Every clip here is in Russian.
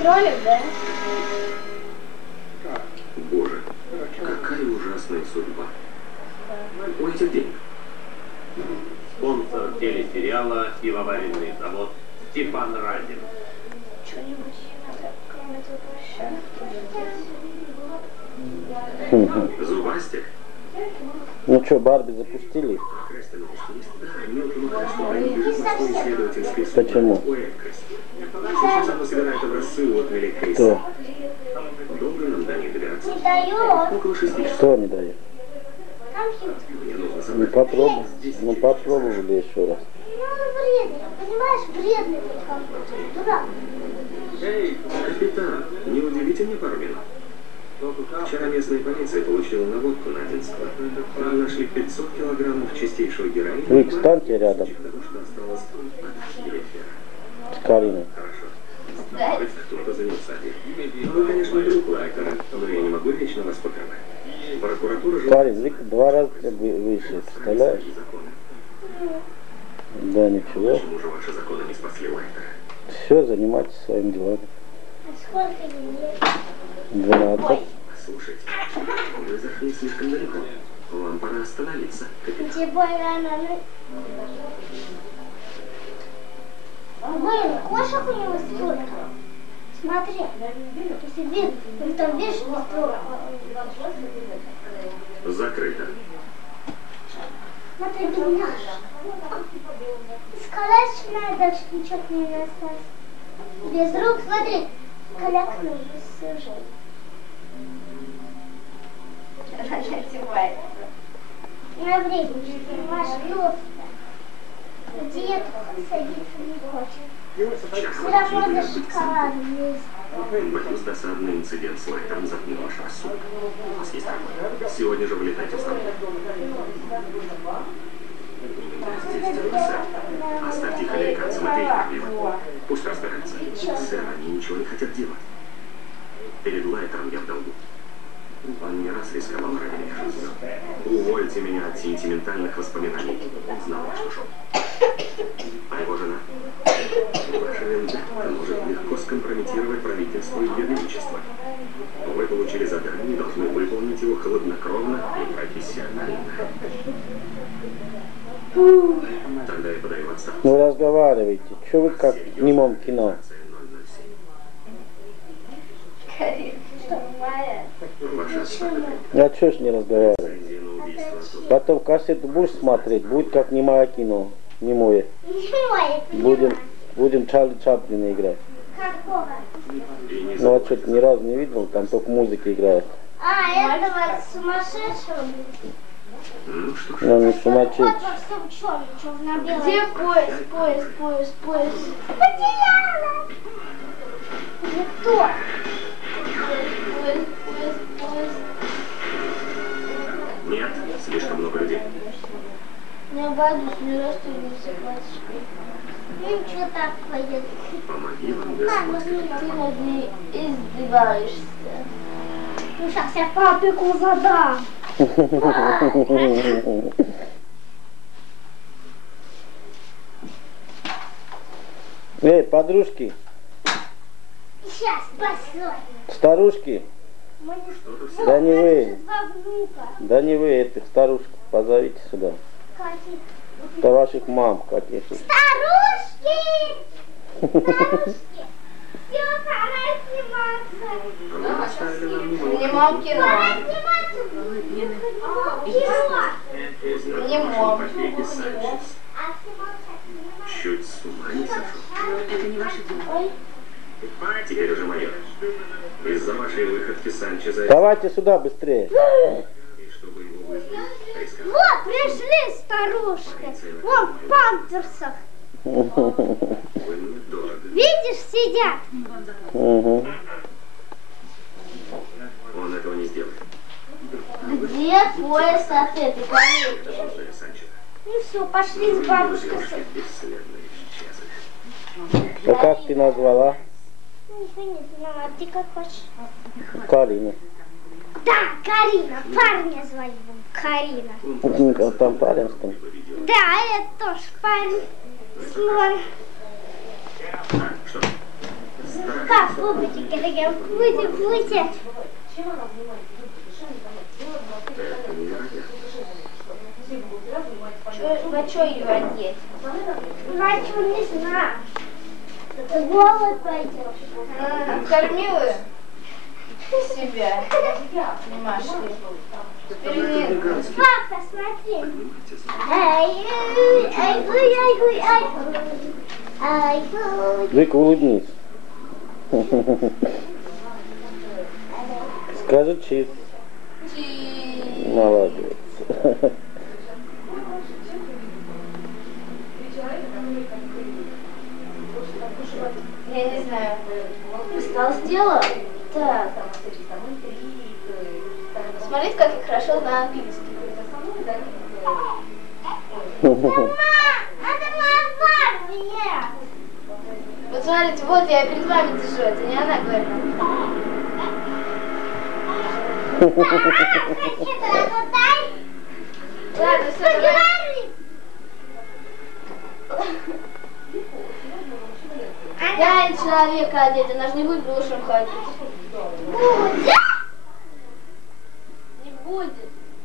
кролик, да? Боже, какая ужасная судьба. У этих денег. Спонсор телесериала «Пивоваренный завод» Степан Разин. Что-нибудь надо, кроме этого. Зубастик. Что, Барби запустили? Почему? Кто? Кто не дает? Ну попробуй. Ну попробовали еще раз. Дурак. Капитан, не удивите мне пару минут. Вчера местная полиция получила наводку на один склад. Там нашли 500 килограммов чистейшего героина. Вы встаньте рядом. С Кариной. Хорошо. Хоть кто-то занялся этим. Вы, конечно, друг Лайтера, но я не могу вечно вас покрывать. Прокуратура же... Карин, вы два раза вы- выше, представляешь? Да, ничего. Почему же ваши законы не спасли Лайтера? Все, занимайтесь своими делами. А сколько ему лет? 12. Зашли слишком далеко. Вам пора остановиться, капитан. Тем более она... ну- Блин, кошек у него столько. Смотри, если видно, он там, видишь, столько. Закрыто. Смотри, бедняжка. Скалечная, дальше ничего не осталось. Без рук, смотри, калякнула всю жизнь. На время, понимаешь, толстая. Диету садиться не хочет. За шоколадом есть. Боюсь, досадный инцидент с Лайтером затмил ваш рассудок. Сегодня же вылетайте в сэр. Оставьте их американцам, это их проблема. Пусть разбираются. Сэр, они ничего не хотят делать. Перед Лайтером я в долгу. Меня жизнью. Увольте меня от сентиментальных воспоминаний. Он знал, на что шел. А его жена? Ваша вендетта может легко скомпрометировать правительство и Величество. Вы получили задание и должны выполнить его хладнокровно и профессионально. Тогда я подаю отставку. Ну разговаривайте. Че вы как в немом кино? 007. Что. А ж не убийство. Потом кассету будешь смотреть, будет как немое кино. Немое. Немое, Будем, будем Чарли Чаплина играть. Какого? Не Ну а что ты ни разу не видел, там только музыка играет. А, этого сумасшедшего? Ну что ж, Ну не Вот сумасшедший. Где поезд, поезд, поезд, поезд? Потеряла! Не то. Поезд, поезд. Нет, слишком много людей. Не обойдусь, не все платишь. Ну ничего так пойдет. Помоги вам, Господь. ну, Ты над ней издеваешься. ну сейчас я папику задам. Эй, подружки, Сейчас, постой. старушки, Да не вы, да не вы, этих старушек позовите сюда. Да ваших мам каких-то. Старушки! Старушки! Все, пора Не мам кино. Пора сниматься. Кино. Не. А не Чуть с ума не сошел. Ой, Теперь уже мое. Вашей выходки Санчеза... Давайте сюда быстрее. И чтобы его вызвали, рисковать. Вот, пришли старушки. Вон в дорого. Видишь, сидят. Мгм. Он этого не сделает. Где поезд от этой коллеги? Ну все, пошли с бабушкой. А как ты назвала? Ты не знала, а ты как хочешь. Карина. Да, Карина. Парня звали Карина. Там парень с там. Да, это тоже парень. Что? Страшно. Как пути. Это невероятно. Чё, во чё ее одеть? Начал не знаю. Голый пойдешь. А, Кормила себя. Гигантский. Папа, смотри. Понимаете, Ай, ай, ай, гуй, ай, гуй, ай, гуй. Ай, гуй. Вика, улыбнись. Скажи чиз. Молодец. Я не знаю. Толстела? Так. Смотрите, как я хорошо знаю английский. Мама, это моя Барби. Вот смотрите, вот я перед вами держу, это не она говорит. Ладно, все, давай. И человека одет, она же не будет глушем ходить. Будет. Не будет.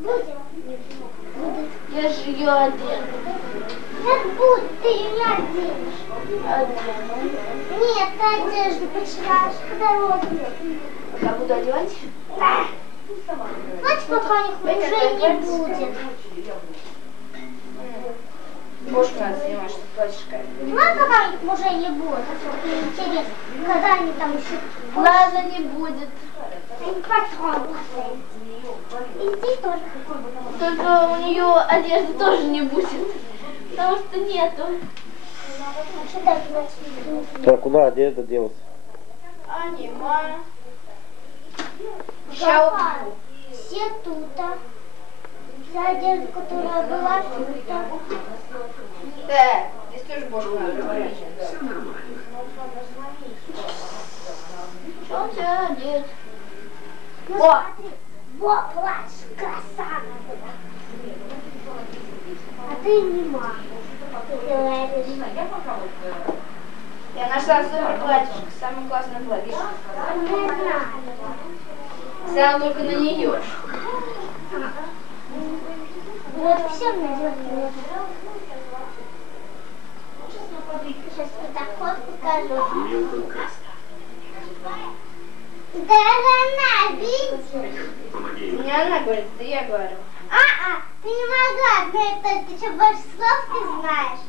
Будет. Я же ее одену. Нет, будет, ты ее не оденешь. Одену. Нет, ты одежду почитаешь по дороге. Я буду одевать? Да. Значит, пока них мужей не будет. Бошку надо снимать, чтобы у них мужей не будет. А мне интересно, когда они там еще... Ладно, не будет. Они потом поставят. И здесь тоже. Только у нее одежды тоже не будет. Потому что нету. А так? А куда одежда делась? А не ма. Ща Какая? Все тут. А. Вся одежда, которая была тут. а. Так, здесь тоже надо говорить. все нормально. Что он тебя одет? Ну О! смотри, во, плачь, красава была. А ты не мама. Говоришь. Я нашла супер платьишко, самое классное знаю. Взяла только на нее. Вот все найдет. Сейчас вот покажу. Милтон Каст. Даже она видит. Помоги. Не она говорит, это я говорю. А-а, ты не могла, ты, ты, ты что, больше слов ты знаешь?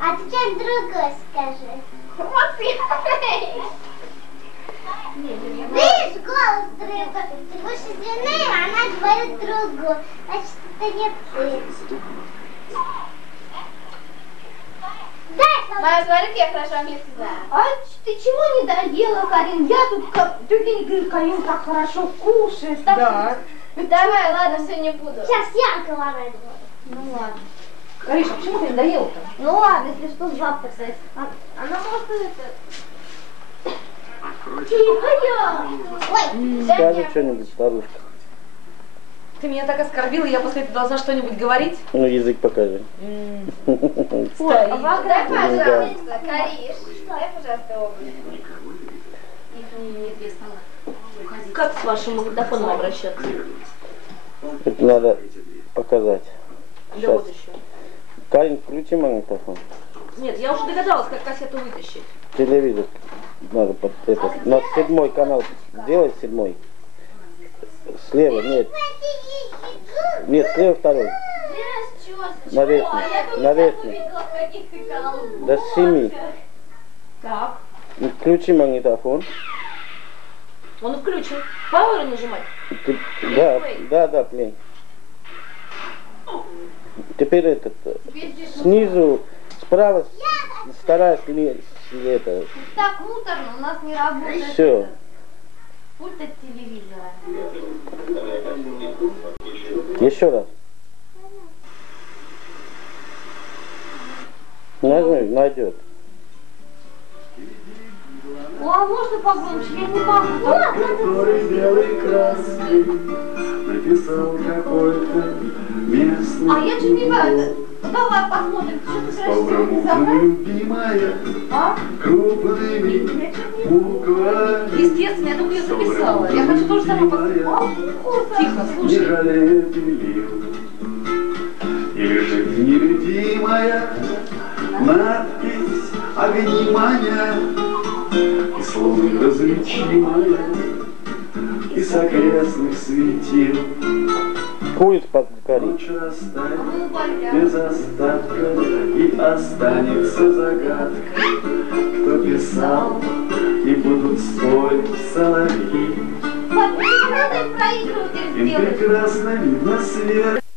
А ты что-нибудь другое скажи. Вот я. Видишь, голос другой. Ты больше длиннее, а она говорит другую. Значит, это не ты. Дай кому- Мама, смотри, как я хорошо английский знаю. А ты чего не доела, Карин? Я тут, как, тетя говорит, Карин так хорошо кушает. Так Да. Давай, ладно, все не буду. Сейчас я говорю. Ну ладно. Кариша, почему ты не доела-то? Ну ладно, если что, завтра кстати. А- Она может это... Скажи что-нибудь, старушка. Ты меня так оскорбила, я после этого должна что-нибудь говорить? Ну, язык покажи. Ой, Дай, пожалуйста, Кариш, дай, пожалуйста, обувь. Никого не видно. Как с вашим магнитофоном обращаться? Это надо показать. Да Сейчас. вот еще. Карин, включи магнитофон. Нет, я уже догадалась, как кассету вытащить. Телевизор надо под этот. На седьмой канал. Сделай седьмой. Слева, нет. Нет, слева второй. На верхний. На верхний. До семи. Так. Включи магнитофон. Он включен. Power нажимать? Ты- Да, да, да, плей. Теперь этот, э, снизу, справа, с- вторая сли- с- это, Так муторно, у нас не работает все. пульт от телевизора. Еще раз. Нажми, найдет. О, а можно погромче? Я не могу. который белой краской написал какой-то местный А я чуть не идиот. Ну, давай посмотрим, что ты По забрал. любимая, А? крупными буквами. Естественно, я только ее записала. Я хочу то же самое послушать. Тихо, Не слушай. жалея белил. И лежит невидимая надпись огни маня, И словно различимая из окрестных светил. Куриц под растает без остатка и останется загадкой, кто писал и будут спорить соловьи. Сделать. прекрасно видно свет.